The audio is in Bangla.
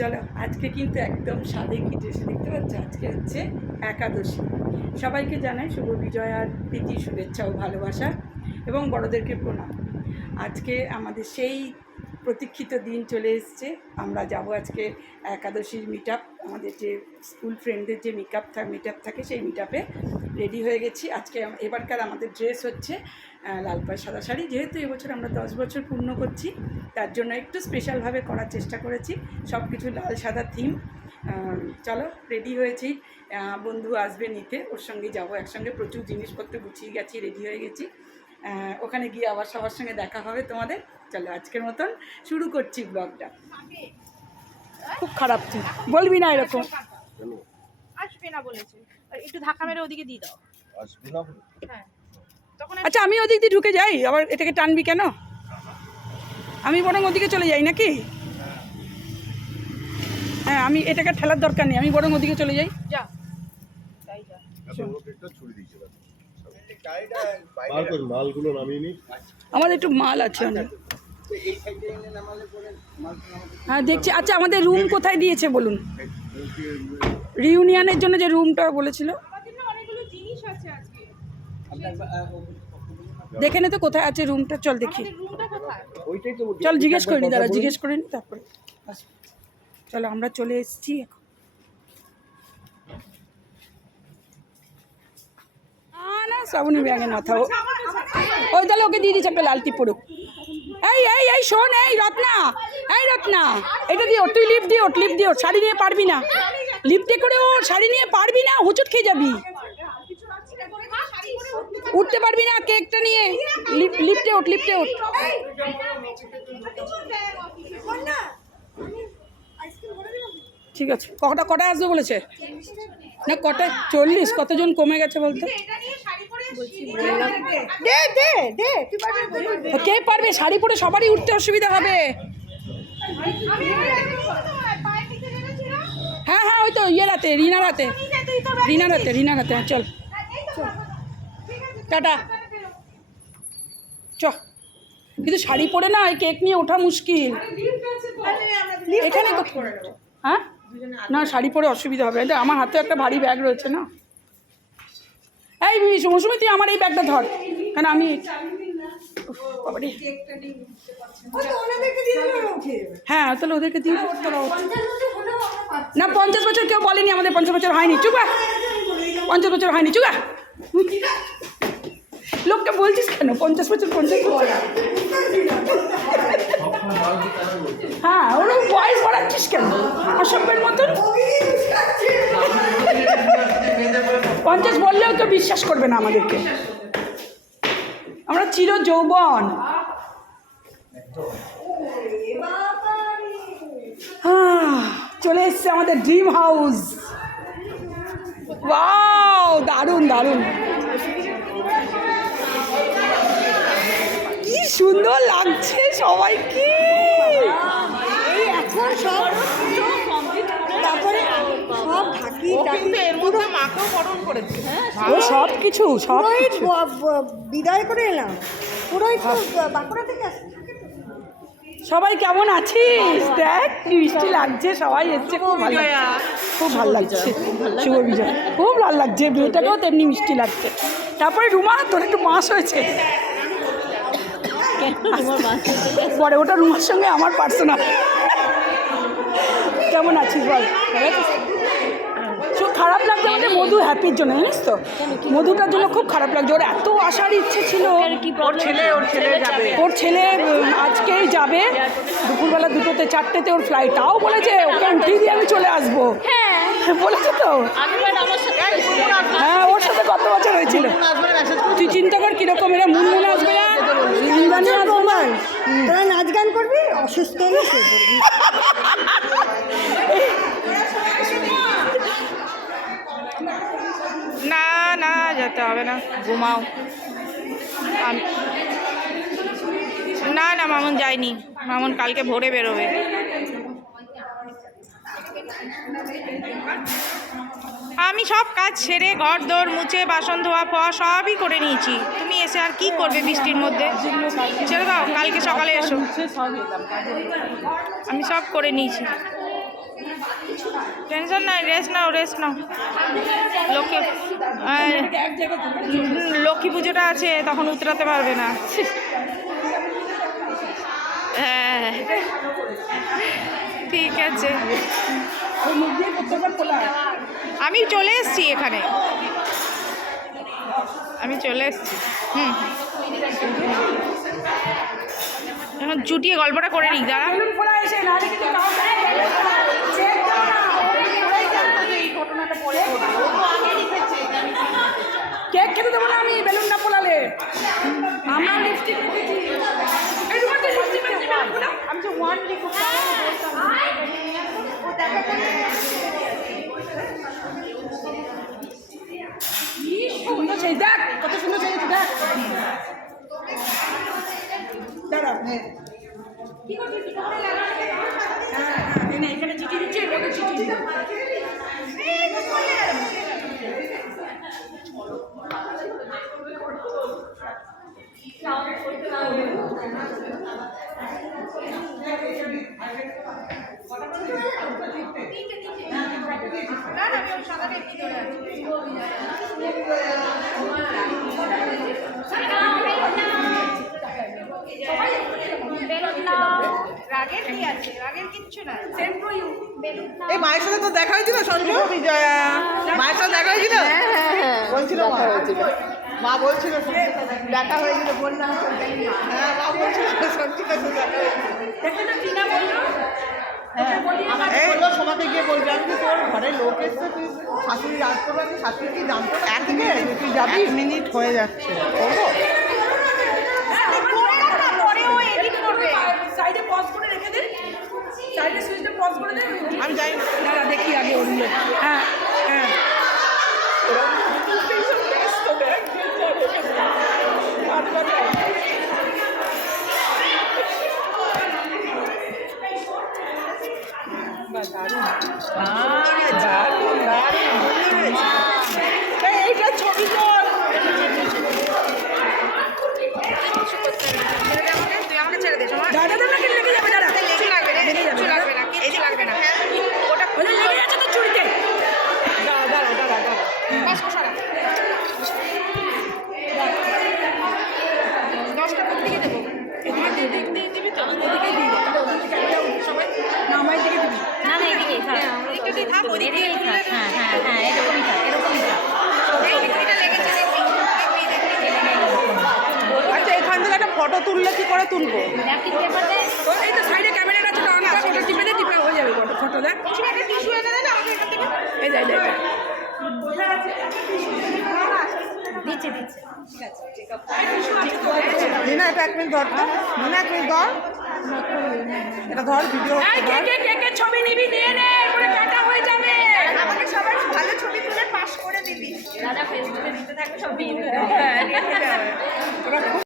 চলো আজকে কিন্তু একদম সাদে কি ড্রেসে দেখতে পাচ্ছ, আজকে হচ্ছে একাদশী। সবাইকে জানাই শুভ বিজয় আর প্রীতি, শুভেচ্ছা ও ভালোবাসা এবং বড়দেরকে প্রণাম। আজকে আমাদের সেই প্রতীক্ষিত দিন চলে এসছে। আমরা যাব আজকে একাদশীর মিট আপ, আমাদের যে স্কুল ফ্রেন্ডদের যে মিট আপ থাকে সেই মিট আপে রেডি হয়ে গেছি। আজকে এবারকার আমাদের ড্রেস হচ্ছে লাল পাড় সাদা শাড়ি। যেহেতু এবছর আমরা 10 বছর পূর্ণ করছি, তার জন্য একটু স্পেশালভাবে করার চেষ্টা করেছি। সব কিছু লাল সাদা থিম। চলো রেডি হয়েছি, বন্ধু আসবে নিতে, ওর সঙ্গেই যাবো একসঙ্গে। প্রচুর জিনিসপত্র গুছিয়ে গেছি, রেডি হয়ে গেছি। ওখানে গিয়ে আবার সবার সঙ্গে দেখা হবে তোমাদের। চলো আজকের মতন শুরু করছি ব্লগটা। খুব খারাপ, তুই বলবি না এরকম। আসবে না বলেছে, একটু ধাক্কা মেরে ওদিকে দিয়ে দাও। আসবে না? হ্যাঁ তখন আচ্ছা আমি ওদিক দিয়ে ঢুকে যাই, আবার এটাকে টানবি কেন? আমি বরং ওদিকে চলে যাই নাকি? হ্যাঁ, আমি এটাকে ঠেলার দরকার নেই, আমি বরং ওদিকে চলে যাই। যা তাই যা। মালগুলো নামিয়ে নি। আমাদের একটু মাল আছে অনেক। হ্যাঁ দেখছি। আচ্ছা আমাদের রুম কোথায় দিয়েছে বলুন? রিউনিয়নের জন্য যে রুমটা বলেছিল, অনেকগুলো জিনিস আছে আজকে। দেখে নে তো কোথায় আছে রুমটা। চল দেখি, রুমটা কোথায়? চল জিজ্ঞেস করিনি, দাঁড়া জিজ্ঞেস করিনি তারপরে। চলো আমরা চলে এসেছি এখন। না শ্রাবণী ব্যাঙের মাথা, ওই তাহলে ওকে দিয়ে দিচ্ছে একটা লাল টিপ পড়ুক। এই এই এই শোন, এই রত্না, এই রত্না, এটা দিয়ে ওর, তুই লিফট দিয়ে ওঠ, লিফট দিয়ে ওঠ। শাড়ি নিয়ে পারবি না, লিফটে করে ও শাড়ি নিয়ে পারবি না, হুচুট খেয়ে যাবি, উঠতে পারবি না। কেকটা নিয়ে লিফটে ওঠ, লিফটে ওঠ। ঠিক আছে, কটায় আসবে বলেছে? না কটায়? 40? কতজন কমে গেছে বলতে? কে পারবে? শাড়ি পরে সবারই উঠতে অসুবিধা হবে। হ্যাঁ হ্যাঁ, ওই তো ইয়ে রাতে, রিনা রাতে, হ্যাঁ চল টাটা চ। কিন্তু শাড়ি পরে না এই কেক নিয়ে ওঠা মুশকিল এখানে। হ্যাঁ না, শাড়ি পরে অসুবিধা হবে। এটা আমার হাতে একটা ভারী ব্যাগ রয়েছে না। এই মৌসুমি তুই আমার এই ব্যাগটা ধর, কারণ আমি হ্যাঁ তাহলে ওদেরকে দিয়ে না। 50 বছর কেউ বলেনি আমাদের, 50 বছর হয়নি। চুপা, 50 বছর হয়নি, চুপা। লোকটা বলছিস কেন 50 বছর? 50 বছর হ্যাঁ, ওরকম বয়স বাড়াচ্ছিস কেন অসভ্যের মতন? 50 বললেও তো বিশ্বাস করবে না আমাদেরকে। আমরা চির যৌবন। চলে এসছে আমাদের ড্রিম হাউস। ওয়াও, দারুণ দারুণ, কি সুন্দর লাগছে সবাইকে। এই এখন সব তারপরে সব ঢাকি ও সব কিছু বিদায় করে এলাম পুরোই তো বাঁকুড়া থেকে আসছে। সবাই কেমন আছিস? দেখ কি মিষ্টি লাগছে, সবাই এসছে, খুব ভালো লাগছে, খুব ভালো লাগছে। শুভ বিজয়, খুব ভালো লাগছে, মেয়েটাকেও তেমনি মিষ্টি লাগছে। তারপরে রুমা, তোর একটু মাস হয়েছে পরে, ওটা রুমার সঙ্গে আমার পার্সোনাল। কেমন আছিস বল? খুব খারাপ লাগছে আমাদের মধু হ্যাপির জন্য, জানিস তো? মধুটার জন্য খুব খারাপ লাগছে। ওর এত আসার ইচ্ছে ছিল। ওর ছেলে আজকেই যাবে দুপুরবেলা 2টোতে, 4টেতে ওর ফ্লাইট। তাও বলেছে ওকে উঠিয়ে দিয়ে আমি চলে আসবো। বলেছে তো। হ্যাঁ, ওর সাথে কত বছর হয়েছিল তুই চিন্তা কর কিরকম। এরা মুনমুন আসবে না, প্রমাণ তোরা নাচ গান করবি, অসুস্থ হলে না না যেতে হবে না, ঘুমাও। না না মামুন যায়নি, মামুন কালকে ভোরে বেরোবে। আমি সব কাজ সেরে ঘর দোর মুছে বাসন ধোয়া ফোয়া সবই করে নিয়েছি। তুমি এসে আর কি করবে বৃষ্টির মধ্যে? ছেড়ে দাও, কালকে সকালে এসো। আমি সব করে নিয়েছি। টেনশন নাই, রেস্ট নাও রেস্ট নাও। লক্ষ্মী এক জায়গায় লক্ষ্মী পুজোটা আছে, তখন উতরাতে পারবে না। হ্যাঁ ঠিক আছে, ওই মুখ দিয়ে প্রত্যেকবার খোলা। আমি চলে এসেছি এখানে, আমি চলে এসেছি। এখন জুটিয়ে গল্পটা করে নিই দাঁড়া। বেলুন ফোলা এসে না হলে কিন্তু কাউ চেক দাও না। ওরাই জানতো যে এই ঘটনাটা পরে ঘটবে। কেক খেতে দেবো না আমি বেলুন না ফোলালে। আমরা লিপস্টিক রেখেছি। এই তোমাদের লিপস্টিক রেখেছি বেলুন ফোলা। আমি যে ওয়ান লিখো কি সুন্দর সেই দেখ, কত সুন্দর সেজেছে দেখ। দাঁড়া কি করছিস? হ্যাঁ এখানে চিঠি দিচ্ছে, ওকে চিঠি দিতে রাগের কি আছে? রাগের কিচ্ছু না। এই মায়ের সাথে তো দেখা হয়েছিল সঞ্জু, বিজয়া মায়ের সাথে দেখা হয়েছিল, বলছিল মা বলছিল দেখা হয়েছিল, বললাম হ্যাঁ মা বলছিল সঞ্জিতা তো দেখা হয়েছিল। হ্যাঁ বললো সমাতে গিয়ে বলবি, আমি তো তোর ঘরে লোক এসছে, তুই শাশুড়ি রাগ করবো, আমি শাশুড়ি কি জানতো একদিকে তুই যাবি, মিনিট হয়ে যাচ্ছে করবো। সাইডে পজ করে রেখে দিন, সাইডে সুইচটা পজ করে দেন। আমি যাই না, দাঁড়া দেখি আগে ওর ইয়ে। হ্যাঁ হ্যাঁ এইটা ছবি তোর। তুই আমাকে ছেড়ে দে সোমা। দাদা দাদা লেগে যাবে, দাঁড়া কিচ্ছু লাগবে না, কিচ্ছু লাগবে না, কিচ্ছু লাগবে না। ওটা ওটা লেগে যাচ্ছে তো চুড়িতে। বাস সরা। 10টা কোন দিকে দেবো? এদিকে দিবি তো, এদিকে দিবি সবাই না, আমার দিকে দিবি। না না এদিকেই থাক, এদিকে দিয়ে থাক, ওদিকে দিয়ে এদিকেই তুললে থাক, হ্যাঁ হ্যাঁ হ্যাঁ এরকমই থাক, এরকমই থাক। এই লিকুইডটা লেগেছে, দেখবি আচ্ছা এখান থেকে একটা ফটো তুললে কি করে তুলবো? ন্যাপকিন পেপার দে। ও এই তো সাইডে ক্যামেরাটা ছোট অন কর, ওটা টিপে দে, টিপে হয়ে যাবে ফটো দেখ। একটা টিস্যু এনে দেন আমাকে এখান থেকে। এই যাই যাই দিচ্ছে দিচ্ছে। দিনা এটা এক মিনিট ধর তো, দিনা এক মিনিট ধর, এটা ধর ভিডিও এই কে ছবি নিবি, নিয়ে নে, পরে কাটা হয়ে যাবে। আমাকে সবাই ভালো ছবি তুলে পাস করে দিবি। দাদা ফেসবুকে দিতে থাকবে সব দিয়ে দেবে।